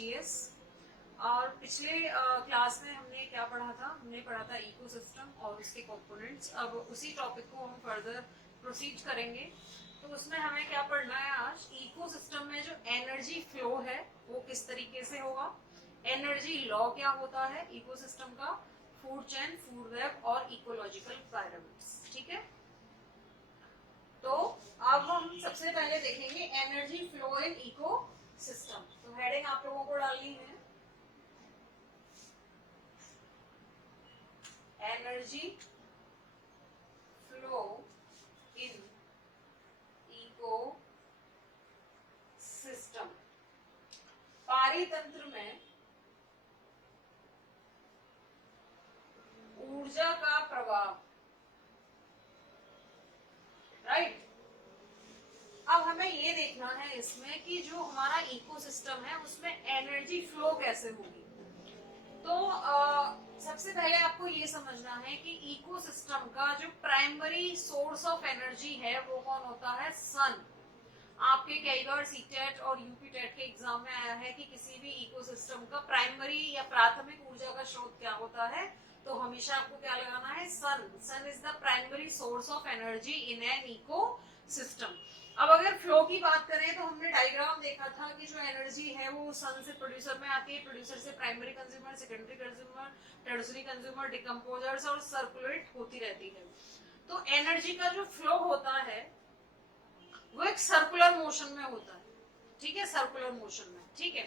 GS. और पिछले class में हमने क्या पढ़ा था, हमने पढ़ा था इकोसिस्टम और उसके कंपोनेंट्स। अब उसी टॉपिक को हम फर्दर प्रोसीड करेंगे। तो उसमें हमें क्या पढ़ना है आज, इकोसिस्टम में जो एनर्जी फ्लो है वो किस तरीके से होगा, एनर्जी लॉ क्या होता है इकोसिस्टम का, फूड चेन, फूड वेब और इकोलॉजिकल पिरामिड्स। ठीक है, तो अब हम सबसे पहले देखेंगे energy flow in ecosystem. तो हेडिंग आप लोगों को डालनी है energy flow in ecosystem. पारितंत्र में ऊर्जा का प्रवाह, राइट। अब हमें ये देखना है इसमें कि जो हमारा इकोसिस्टम है उसमें एनर्जी फ्लो कैसे होगी। तो सबसे पहले आपको ये समझना है कि इकोसिस्टम का जो प्राइमरी सोर्स ऑफ एनर्जी है वो कौन होता है, सन। आपके कई बार सीटेट और यूपीटेट के एग्जाम में आया है कि किसी भी इकोसिस्टम का प्राइमरी या प्राथमिक ऊर्जा का स्रोत क्या होता है, तो हमेशा आपको क्या लगाना है, sun. Sun is the primary source of energy in an ecosystem. अब अगर फ्लो की बात करें तो हमने डायग्राम देखा था कि जो एनर्जी है वो सन से प्रोड्यूसर में आती है, प्रोड्यूसर से primary consumer, secondary consumer, tertiary consumer, decomposers और सर्कुलेट होती रहती है। तो एनर्जी का जो फ्लो होता है वो एक सर्कुलर मोशन में होता है। ठीक है, सर्कुलर मोशन में। ठीक है,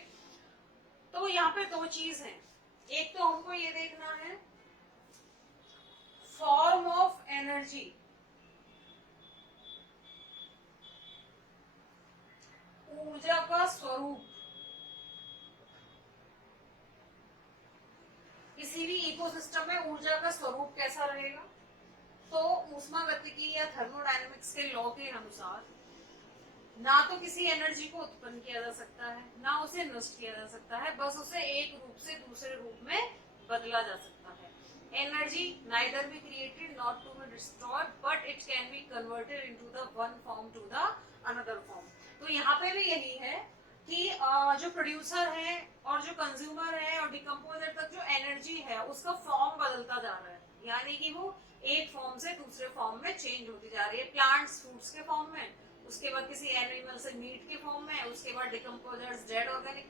तो यहाँ पे दो चीज है, एक तो हमको ये देखना है फॉर्म ऑफ एनर्जी, ऊर्जा का स्वरूप। किसी भी इकोसिस्टम में ऊर्जा का स्वरूप कैसा रहेगा, तो ऊष्मागतिकी या थर्मोडायनेमिक्स के लॉ के अनुसार ना तो किसी एनर्जी को उत्पन्न किया जा सकता है ना उसे नष्ट किया जा सकता है, बस उसे एक रूप से दूसरे रूप में बदला जा सकता है। Energy neither be created not to be destroyed but it can be converted into the one form to the another form. तो यहाँ पे भी यही है कि जो प्रोड्यूसर है और जो कंज्यूमर है और डिकम्पोजर तक जो एनर्जी है उसका फॉर्म बदलता जा रहा है, यानी कि वो एक फॉर्म से दूसरे फॉर्म में चेंज होती जा रही है। प्लांट्स फ्रूट्स के फॉर्म में, उसके बाद किसी एनिमल से मीट के फॉर्म में, उसके बाद डिकम्पोजर्स डेड ऑर्गेनिक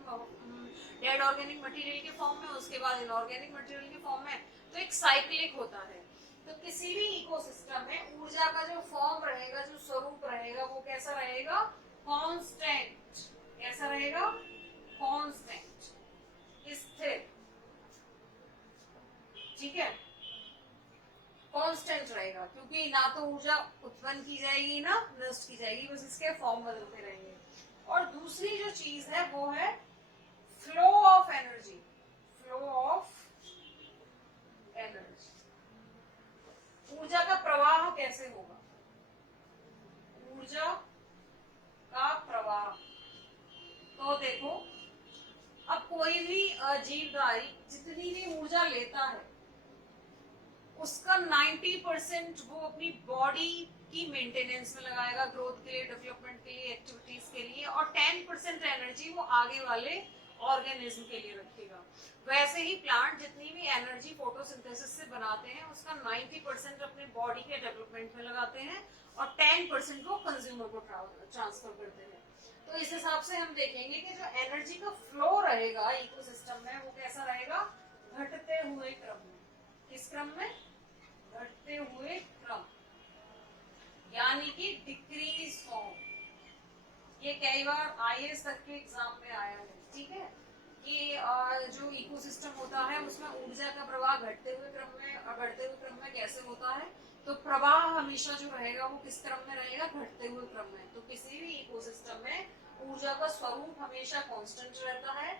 मटेरियल के फॉर्म में, उसके बाद इनऑर्गेनिक मटेरियल के फॉर्म में। तो एक साइक्लिक होता है। तो किसी भी इकोसिस्टम में ऊर्जा का जो फॉर्म रहेगा, जो स्वरूप रहेगा, वो कैसा रहेगा, कांस्टेंट। कैसा रहेगा, कांस्टेंट, स्थिर। ठीक है, कांस्टेंट रहेगा, क्योंकि ना तो ऊर्जा उत्पन्न की जाएगी ना नष्ट की जाएगी, बस इसके फॉर्म बदलते रहेंगे। और दूसरी जो चीज है वो है flow of energy, flow of energy. ऊर्जा का प्रवाह कैसे होगा, ऊर्जा का प्रवाह। तो देखो, अब कोई भी जीवधारी जितनी भी ऊर्जा लेता है उसका 90% वो अपनी बॉडी की मेंटेनेंस में लगाएगा, ग्रोथ के लिए, डेवलपमेंट के लिए, एक्टिविटीज के लिए, और 10% एनर्जी वो आगे वाले ऑर्गेनिज्म के लिए रखेगा। वैसे ही प्लांट जितनी भी एनर्जी फोटोसिंथेसिस से बनाते हैं उसका 90% अपने बॉडी के डेवलपमेंट में लगाते हैं और 10% वो कंज्यूमर को ट्रांसफर करते हैं। तो इस हिसाब से हम देखेंगे कि जो एनर्जी का फ्लो रहेगा इकोसिस्टम में वो कैसा रहेगा, घटते हुए क्रम में। किस क्रम में, घटते हुए क्रम, यानी कि डिक्रीज फॉर्म। ये कई बार आईएएस तक के एग्जाम में आया है। ठीक है, कि जो इकोसिस्टम होता है उसमें ऊर्जा का प्रवाह घटते हुए क्रम में, बढ़ते हुए क्रम में कैसे होता है, तो प्रवाह हमेशा जो रहेगा वो किस क्रम में रहेगा, घटते हुए क्रम में। तो किसी भी इकोसिस्टम में ऊर्जा का स्वरूप हमेशा कांस्टेंट रहता है,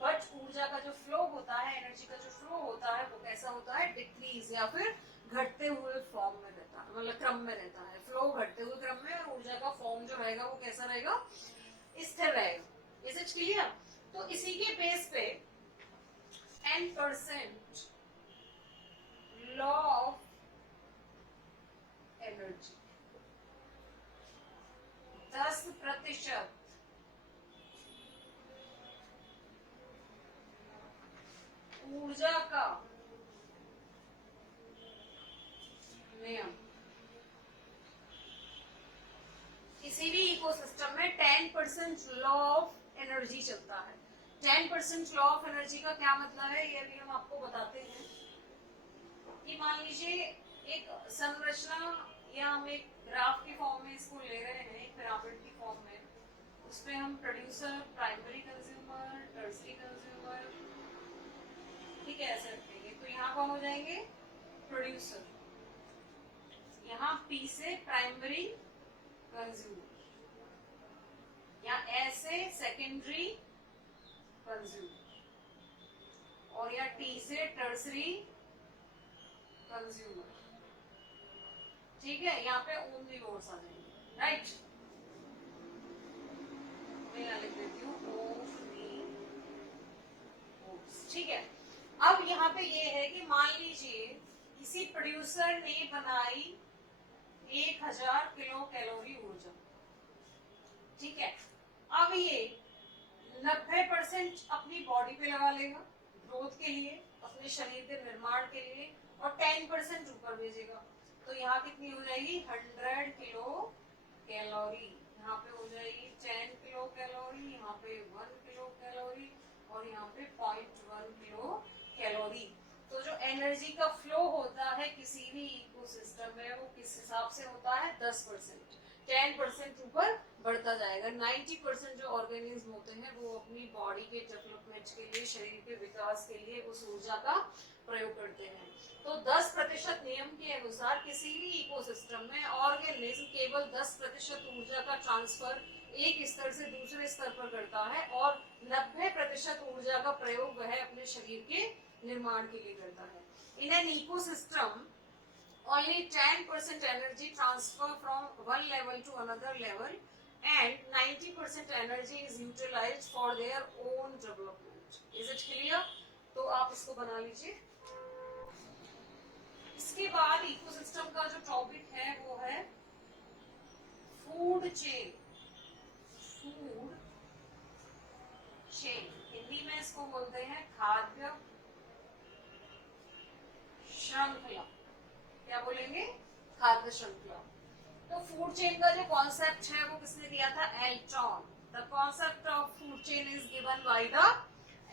बट ऊर्जा का जो फ्लो होता है, एनर्जी का जो फ्लो होता है वो कैसा होता है, डिक्रीज या फिर घटते हुए फॉर्म में रहता है, मतलब क्रम में रहता है। फ्लो घटते हुए क्रम में, और ऊर्जा का फॉर्म जो रहेगा वो कैसा रहेगा, स्थिर रहेगा। Is it clear? तो इसी के बेस पे n% लॉ ऑफ एनर्जी, 10% ऊर्जा का नियम। किसी भी इकोसिस्टम में 10% लॉ ऑफ एनर्जी चलता है। 10% लॉ ऑफ एनर्जी का क्या मतलब है, ये भी हम आपको बताते हैं कि मान लीजिए एक संरचना, या हम एक ग्राफ की फॉर्म में इसको ले रहे हैं, एक पिरामिड की फॉर्म में, उसमें हम producer, primary consumer, tertiary consumer, ठीक है, ऐसे रखेंगे। तो यहाँ कौन हो जाएंगे, प्रोड्यूसर, यहाँ पी से प्राइमरी कंज्यूमर, या ऐसे सेकेंडरी कंज्यूमर, और या टी से टर्सरी कंज्यूमर, ठीक है। यहाँ पे ओनली वर्ड्स आ जाएंगे, राइट। मैं यहाँ लिख देती हूँ ओनली वर्ड्स, ठीक है। अब यहाँ पे ये है कि मान लीजिए किसी प्रोड्यूसर ने बनाई 1000 किलो कैलोरी ऊर्जा, ठीक है। अब ये 90% अपनी बॉडी पे लगा लेगा ग्रोथ के लिए, अपने शरीर के निर्माण के लिए, और 10% ऊपर भेजेगा। तो यहाँ कितनी हो जाएगी, 100 किलो कैलोरी। यहाँ पे हो जाएगी 10 किलो कैलोरी, यहाँ पे 1 किलो कैलोरी, और यहाँ पे 0.1 किलो कैलोरी। तो जो एनर्जी का फ्लो होता है किसी भी इकोसिस्टम में, वो किस हिसाब से होता है, 10%। 10% ऊपर बढ़ता जाएगा। 90% जो ऑर्गेनिज्म होते हैं वो अपनी बॉडी के डेवलपमेंट के लिए, शरीर के विकास के लिए उस ऊर्जा का प्रयोग करते हैं। तो 10% नियम के अनुसार किसी भी इकोसिस्टम में ऑर्गेनिज्म केवल 10% ऊर्जा का ट्रांसफर एक स्तर से दूसरे स्तर पर करता है, और 90% ऊर्जा का प्रयोग वह अपने शरीर के निर्माण के लिए करता है। In an ecosystem only 10% energy transfer from one level to another level, and 90% energy is utilized for their own development. Is it clear? तो आप इसको बना लीजिए। इसके बाद इकोसिस्टम का जो टॉपिक है वो है food chain. Food chain Hindi में इसको बोलते हैं खाद्य श्रृंखला। क्या बोलेंगे, खाद्य श्रृंखला। तो फूड चेन का जो कॉन्सेप्ट है वो किसने दिया था, Elton. The concept of food chain is given by the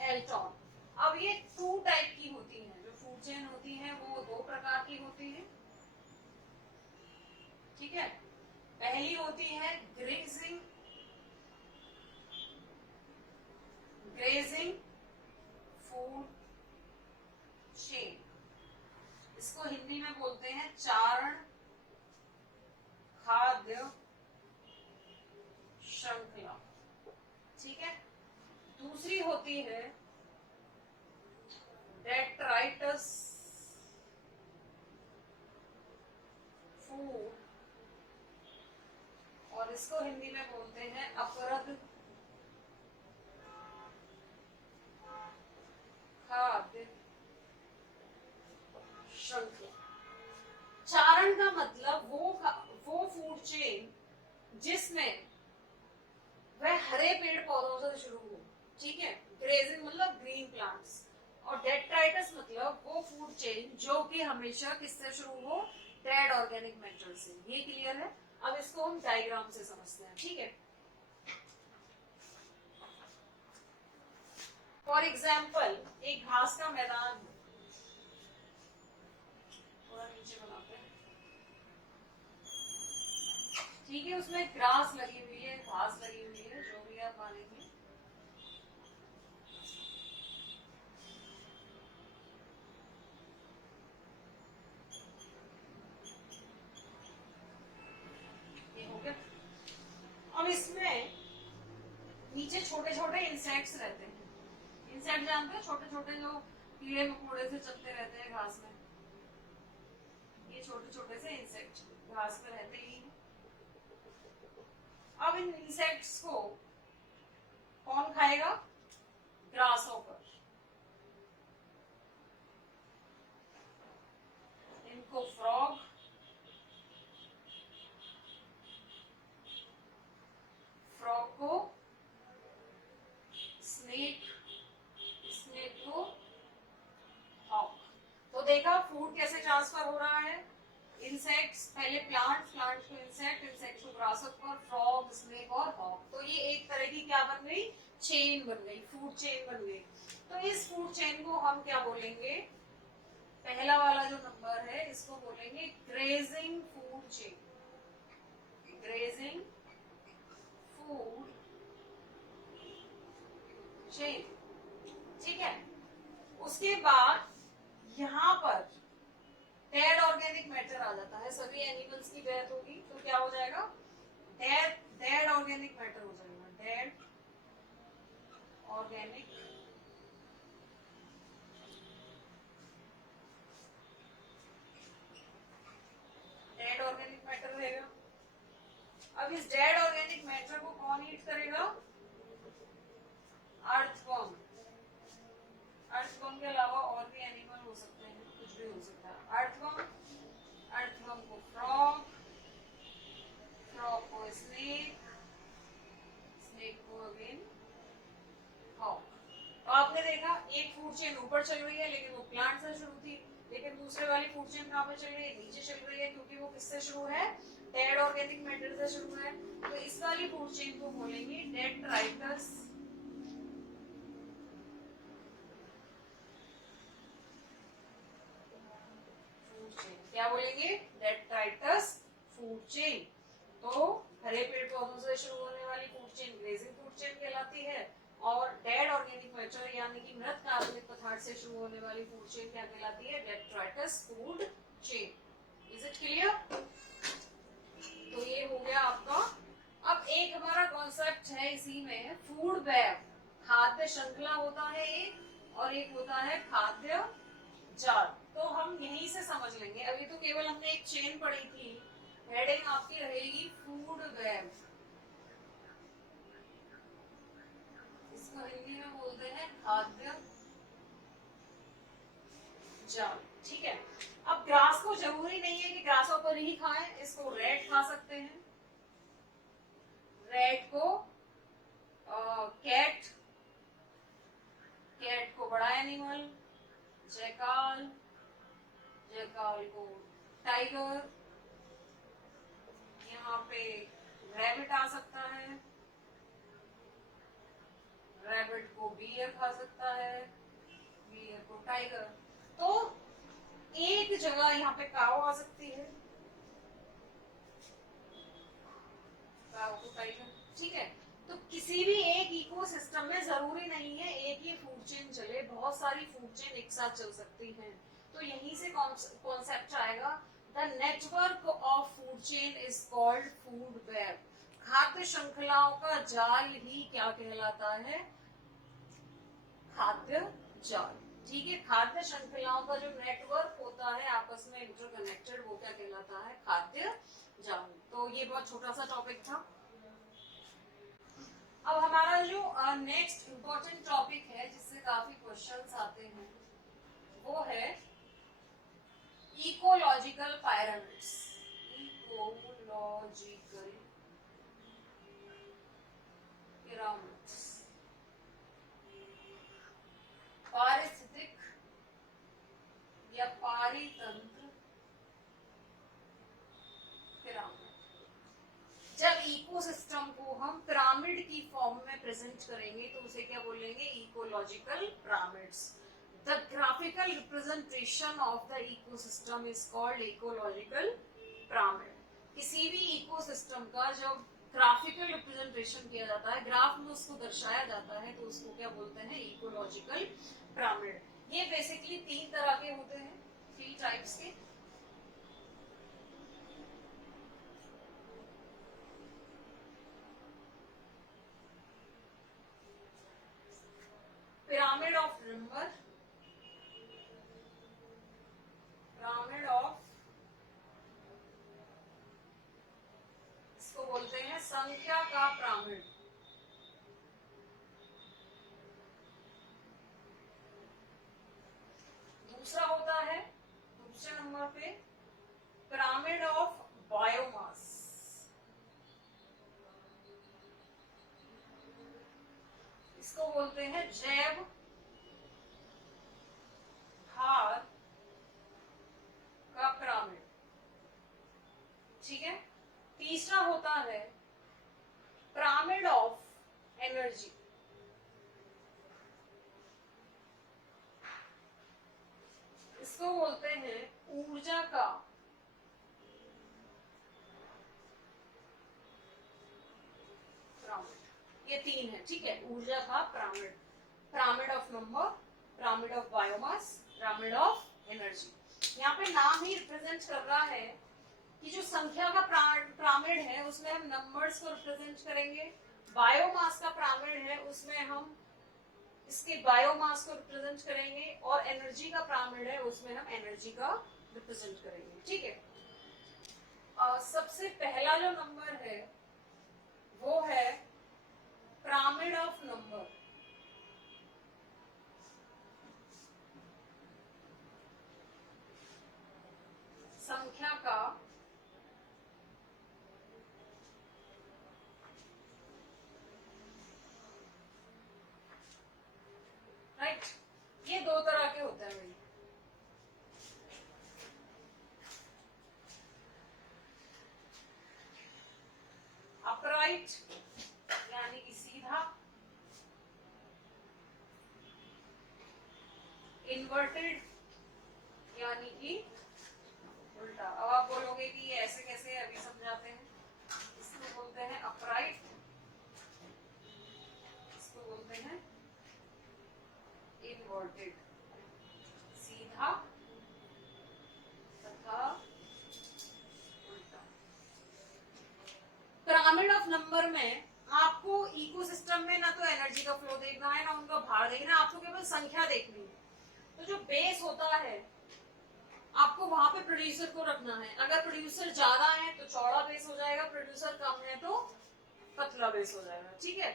Elton. अब ये 2 टाइप की होती हैं, जो फूड चेन होती है वो 2 प्रकार की होती है, ठीक है। पहली होती है ग्रेजिंग फूड चेन, इसको हिंदी में बोलते हैं चारण खाद्य श्रृंखला, ठीक है। दूसरी होती है डेट्राइटस फूड, और इसको हिंदी में बोलते हैं अपरद खाद्य श्रृंखला। चारण का मतलब वो फूड चेन जिसमें वह हरे पेड़ पौधों से शुरू हो, ठीक है। ग्रेजिंग मतलब ग्रीन प्लांट्स, और डेट्राइटस मतलब वो फूड चेन जो कि हमेशा किससे शुरू हो, डेड ऑर्गेनिक मैटर से। ये क्लियर है। अब इसको हम डायग्राम से समझते हैं, ठीक है। फॉर एग्जाम्पल एक घास का मैदान है, थोड़ा नीचे बनाते हैं, ठीक है। उसमें ग्रास लगी हुई है, घास लगी हुई है, जो भी आप मानेंगे। ये हो गया। अब इसमें नीचे छोटे छोटे इंसेक्ट्स रहते हैं। इंसेक्ट जानते हो, छोटे छोटे जो कीड़े मकोड़े से चलते रहते हैं घास में, ये छोटे छोटे से इंसेक्ट घास पे रहते ही। अब इन इंसेक्ट्स को कौन खाएगा, ग्रास हॉपर। इनको फ्रॉग, फ्रॉग को स्नेक, स्नेक को ट्रांसफर हो रहा है? इंसेक्ट्स, पहले प्लांट को इंसेक्ट को ग्रासहॉपर, फ्रॉग, स्नेक और हॉक। तो ये एक तरह की क्या बन गई? चेन बन गई, फूड चेन बन गई। तो इस फूड चेन को हम क्या बोलेंगे? पहला वाला जो नंबर है इसको बोलेंगे grazing food chain, grazing food chain. ठीक है, उसके बाद यहाँ पर डेड ऑर्गेनिक मैटर आ जाता है। सभी एनिमल्स की डेथ होगी तो क्या हो जाएगा? डेड ऑर्गेनिक मैटर हो जाएगा, डेड ऑर्गेनिक मैटर रहेगा। अब इस डेड ऑर्गेनिक मैटर को कौन ईट करेगा? अर्थवर्म। अर्थवर्म के अलावा और भी एनिमल हो सकते हैं, कुछ भी हो सकता है। अर्थवर्म को फ्रॉग को स्नेक को अगेन हॉक। तो आपने देखा एक फूड चेन ऊपर चल रही है लेकिन वो प्लांट से शुरू थी, लेकिन दूसरे वाली फूड चेन कहाँ पे चल रही है? नीचे चल रही है, क्योंकि वो किससे शुरू है? डेड ऑर्गेनिक मैटर से शुरू है। तो इस वाली फूड चेन को बोलेंगे डेट्राइटस फूड चेन। क्या बोलेंगे? Detritus food chain. तो हरे पेड़ पौधों से शुरू होने वाली food chain grazing food chain कहलाती है, और डेड ऑर्गेनिक मैटर यानी कि मृत कार्बनिक पदार्थ से शुरू होने वाली फूड चेन क्या कहलाती है? Detritus food chain. Is it clear? तो ये हो गया आपका। अब एक हमारा कॉन्सेप्ट है इसी में, फूड वेब। खाद्य श्रृंखला होता है एक, और एक होता है खाद्य जाल। तो हम यहीं से समझ लेंगे। अभी तो केवल हमने एक चेन पढ़ी थी, हेडिंग आपकी रहेगी फूड वेब। इसको हिंदी में बोलते हैं खाद्य जाल। ठीक है, अब ग्रास को जरूरी नहीं है कि ग्रासों पर ही खाएं, इसको रेट खा सकते हैं। रेट को कैट को बड़ा एनिमल, जैकाल को टाइगर, यहाँ पे रैबिट आ सकता है, रैबिट को बियर खा सकता है, बियर को टाइगर। तो एक जगह यहाँ पे काऊ आ सकती है, काऊ को टाइगर। ठीक है, तो किसी भी एक इकोसिस्टम में जरूरी नहीं है एक ही फूड चेन चले, बहुत सारी फूड चेन एक साथ चल सकती हैं। तो यहीं से कॉन्सेप्ट आएगा, the network of food chain is called food web. खाद्य श्रृंखलाओं का जाल ही क्या कहलाता है? खाद्य जाल। ठीक है, खाद्य श्रृंखलाओं का जो नेटवर्क होता है आपस में इंटरकनेक्टेड, वो क्या कहलाता है? खाद्य जाल। तो ये बहुत छोटा सा टॉपिक था। अब हमारा जो नेक्स्ट इंपॉर्टेंट टॉपिक है जिससे काफी क्वेश्चंस आते हैं, वो है इकोलॉजिकल पिरामिड्स। इकोलॉजिकल पिरामिड्स, पारिस्थितिक या पारितंत्र पिरामिड। जब इकोसिस्टम को हम पिरामिड की फॉर्म में प्रेजेंट करेंगे तो उसे क्या बोलेंगे? Ecological pyramids. The graphical representation of the ecosystem is called ecological pyramid. किसी भी इकोसिस्टम का जब ग्राफिकल रिप्रेजेंटेशन किया जाता है, ग्राफ में उसको दर्शाया जाता है, तो उसको क्या बोलते हैं? Ecological pyramid. ये बेसिकली 3 तरह के होते हैं, 3 टाइप्स के। Pyramid of number, pyramid of, इसको बोलते हैं संख्या का पिरामिड। दूसरा होता है दूसरे नंबर पे पिरामिड ऑफ बायोमास। इसको बोलते हैं जैव भार ठीक है। तीसरा होता है पिरामिड ऑफ एनर्जी। इसको बोलते हैं ऊर्जा का पिरामिड। ये तीन है, ठीक है। ऊर्जा का pyramid, pyramid of number, pyramid of biomass, pyramid of energy. यहाँ पे नाम ही रिप्रेजेंट कर रहा है कि जो संख्या का पिरामिड है उसमें हम नंबर्स को रिप्रेजेंट करेंगे। बायोमास का पिरामिड है उसमें हम इसके बायोमास को रिप्रेजेंट करेंगे, और एनर्जी का पिरामिड है उसमें हम एनर्जी का रिप्रेजेंट करेंगे, ठीक है। सबसे पहला जो नंबर है वो है पिरामिड ऑफ नंबर। संख्या का राइट। ये दो तरह के होते हैं भाई। अपराइट यानी कि सीधा, इन्वर्टेड यानी कि उल्टा। अब आप बोलोगे कि ये ऐसे कैसे, अभी समझाते हैं। इसको बोलते हैं अपराइट, इसको बोलते हैं इन्वर्टेड, सीधा तथा उल्टा। पिरामिड ऑफ नंबर में आपको इकोसिस्टम में ना तो एनर्जी का फ्लो देखना है ना उनका भार देखना है, आपको केवल संख्या देखनी है। तो जो बेस होता है आपको वहां पे प्रोड्यूसर को रखना है। अगर प्रोड्यूसर ज्यादा है तो चौड़ा बेस हो जाएगा, प्रोड्यूसर कम है तो पतला बेस हो जाएगा, ठीक है।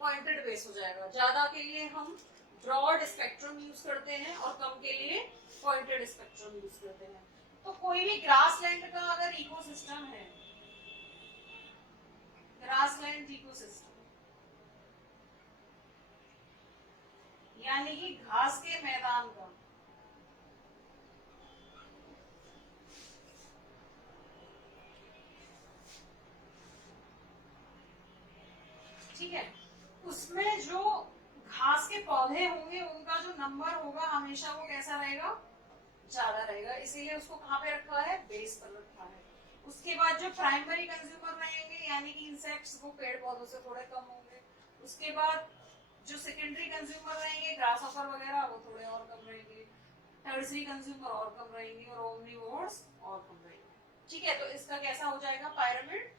पॉइंटेड बेस हो जाएगा। ज्यादा के लिए हम ब्रॉड स्पेक्ट्रम यूज करते हैं और कम के लिए पॉइंटेड स्पेक्ट्रम यूज करते हैं। तो कोई भी ग्रासलैंड का अगर इकोसिस्टम है, ग्रासलैंड इकोसिस्टम यानी कि घास के मैदान का, ठीक है, उसमें जो घास के पौधे होंगे उनका जो नंबर होगा हमेशा वो कैसा रहेगा, ज्यादा रहेगा। इसीलिए उसको कहाँ पे रखा है, बेस पर रखा है। उसके बाद जो प्राइमरी कंज्यूमर रहेंगे यानी कि इंसेक्ट्स, वो पेड़ पौधों से थोड़े कम होंगे। उसके बाद जो सेकेंडरी कंज्यूमर रहेंगे, ग्रासहॉपर वगैरह, वो थोड़े और कम रहेंगे। टर्सरी कंज्यूमर और कम रहेंगे, और ओमनिवोर्स और कम रहेंगे, ठीक है। तो इसका कैसा हो जाएगा, पिरामिड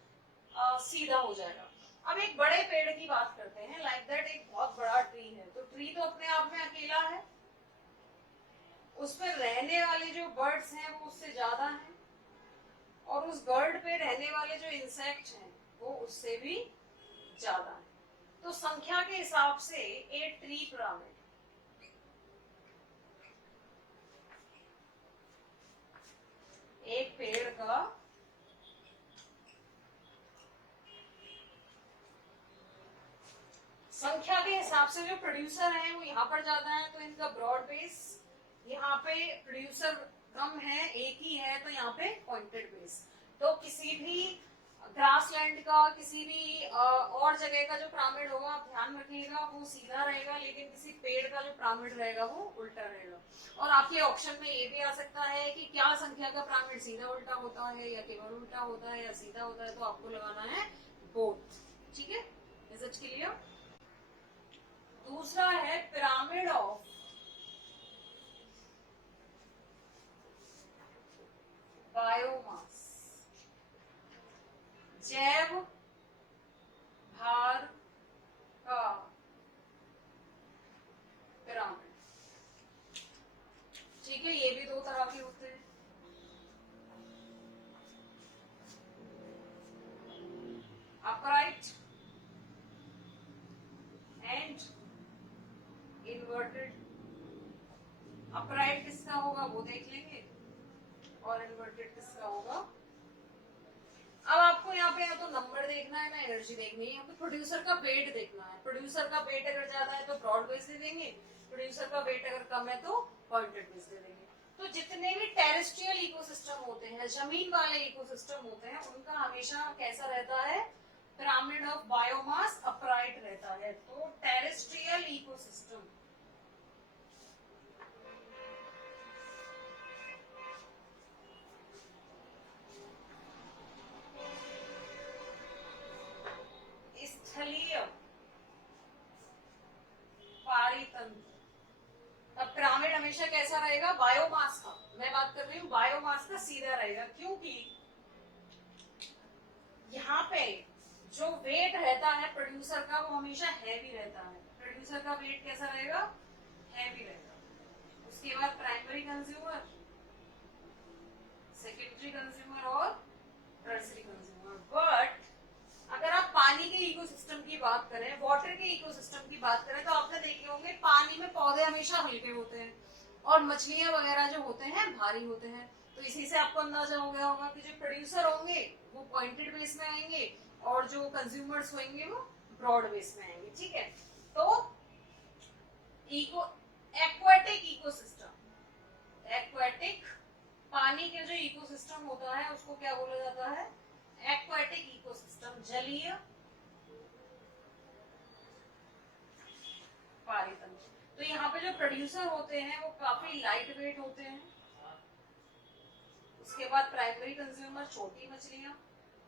सीधा हो जाएगा। अब एक बड़े पेड़ की बात करते हैं, लाइक दैट एक बहुत बड़ा ट्री है। तो ट्री तो अपने आप में अकेला है, उसमें रहने वाले जो बर्ड्स हैं वो उससे ज्यादा हैं, और उस बर्ड पे रहने वाले जो इंसेक्ट हैं वो उससे भी ज्यादा हैं। तो संख्या के हिसाब से ए ट्री पिरामिड, एक पेड़ का संख्या के हिसाब से जो प्रोड्यूसर है वो यहाँ पर ज्यादा है, तो इनका ब्रॉड बेस। यहाँ पे प्रोड्यूसर कम है, एक ही है, तो यहाँ पे पॉइंटेड बेस। तो किसी भी ग्रासलैंड का, किसी भी और जगह का जो पिरामिड होगा, आप ध्यान रखिएगा वो सीधा रहेगा, लेकिन किसी पेड़ का जो पिरामिड रहेगा वो उल्टा रहेगा। और आपके ऑप्शन में ये भी आ सकता है कि क्या संख्या का पिरामिड सीधा उल्टा होता है, या केवल उल्टा होता है, या सीधा होता है। तो आपको लगाना है बोथ, ठीक है। Is it clear? दूसरा है पिरामिड ऑफ बायोमास, जैव भार का पिरामिड, ठीक है। ये भी दो तरह के होते हैं। Upright and inverted. अपराइट किसका होगा वो देख लेंगे, और इन्वर्टेड किसका होगा। अब आपको यहाँ पे या तो नंबर देखना है ना एनर्जी देखनी है, यहाँ पे प्रोड्यूसर का वेट देखना है। प्रोड्यूसर का वेट अगर ज्यादा है तो ब्रॉड बेस दे देंगे, प्रोड्यूसर का वेट अगर कम है तो पॉइंटेड बेस दे देंगे। तो जितने भी टेरेस्ट्रियल इकोसिस्टम होते हैं, जमीन वाले इकोसिस्टम होते हैं, उनका हमेशा कैसा रहता है, पिरामिड ऑफ बायोमास अपराइट रहता है। तो टेरेस्ट्रियल इकोसिस्टम, स्थलीय पारितंत्र, अब पिरामिड हमेशा कैसा रहेगा, बायोमास का, मैं बात कर रही हूँ बायोमास का, सीधा रहेगा, क्योंकि यहाँ पे जो वेट रहता है प्रोड्यूसर का वो हमेशा हैवी रहता है। प्रोड्यूसर का वेट कैसा रहेगा, हैवी रहेगा। उसके बाद प्राइमरी कंज्यूमर, सेकेंडरी कंज्यूमर और टर्सरी कंज्यूमर। बट अगर आप पानी के इकोसिस्टम की बात करें, वाटर के इकोसिस्टम की बात करें, तो आपने देखे होंगे पानी में पौधे हमेशा हल्के होते हैं और मछलियां वगैरह जो होते हैं भारी होते हैं। तो इसी से आपको अंदाजा हो गया होगा कि जो प्रोड्यूसर होंगे वो पॉइंटेड बेस में आएंगे और जो कंज्यूमर्स होंगे वो ब्रॉड बेस में आएंगे। ठीक है, तो एक्वाटिक इकोसिस्टम, एक्वाटिक पानी के जो इकोसिस्टम होता है उसको क्या बोला जाता है, एक्वाटिक इकोसिस्टम, जलीय पारितंत्र। तो यहाँ पे जो प्रोड्यूसर होते हैं वो काफी लाइट वेट होते हैं। उसके बाद प्राइमरी कंज्यूमर छोटी मछलियां,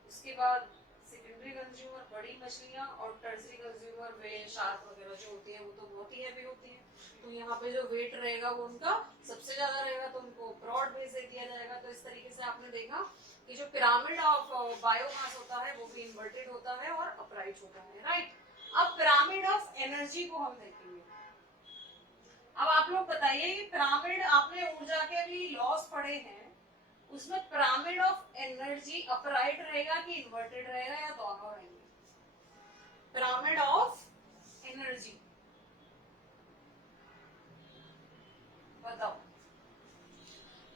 उसके बाद सेकेंडरी कंज्यूमर बड़ी मछलियां और टर्सरी कंज्यूमर व्हेल, शार्क वगैरह जो होती है वो तो बहुत ही हैवी होती है। तो यहाँ पे जो वेट रहेगा वो उनका सबसे ज्यादा रहेगा, तो उनको ब्रॉड बेस दे दिया जाएगा। तो इस तरीके से आपने देखा कि जो पिरामिड ऑफ बायोमास होता है वो भी इन्वर्टेड होता है और अपराइट होता है, राइट। अब पिरामिड ऑफ एनर्जी को हम देखेंगे। अब आप लोग बताइए, पिरामिड आपने ऊर्जा के भी लॉस पढ़े हैं, उसमें पिरामिड ऑफ एनर्जी अपराइट रहेगा कि इन्वर्टेड रहेगा या दोनों रहेंगे? पिरामिड ऑफ एनर्जी बताओ।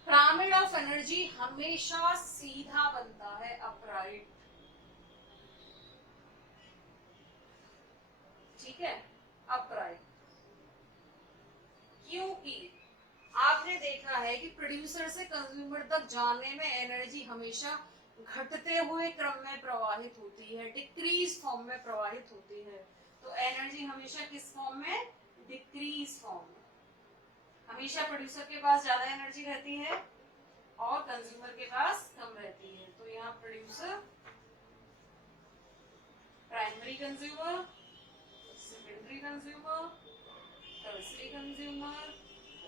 पिरामिड ऑफ एनर्जी हमेशा सीधा बनता है, अपराइट, ठीक है, अपराइट। क्योंकि आपने देखा है कि प्रोड्यूसर से कंज्यूमर तक जाने में एनर्जी हमेशा घटते हुए क्रम में प्रवाहित होती है, डिक्रीज फॉर्म में प्रवाहित होती है। तो एनर्जी हमेशा किस फॉर्म में, डिक्रीज फॉर्म में। हमेशा प्रोड्यूसर के पास ज्यादा एनर्जी रहती है और कंज्यूमर के पास कम रहती है। तो यहाँ producer, primary consumer, secondary consumer, tertiary consumer,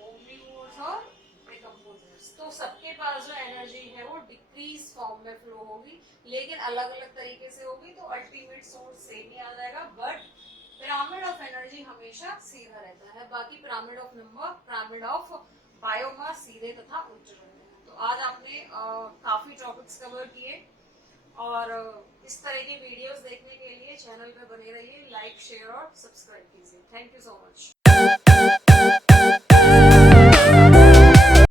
omnivores और डिकम्पोजर्स, तो सबके पास जो एनर्जी है वो डिक्रीज फॉर्म में फ्लो होगी, लेकिन अलग अलग तरीके से होगी। तो अल्टीमेट सोर्स सेम ही आ जाएगा, बट पिरामिड ऑफ एनर्जी हमेशा सीधा रहता है। बाकी pyramid of number, pyramid of biomass सीधे तथा उच्च रहते हैं। तो आज आपने काफी टॉपिक्स कवर किए और इस तरह के वीडियोस देखने के लिए चैनल पे बने रहिए, लाइक, शेयर और सब्सक्राइब कीजिए। Thank you so much.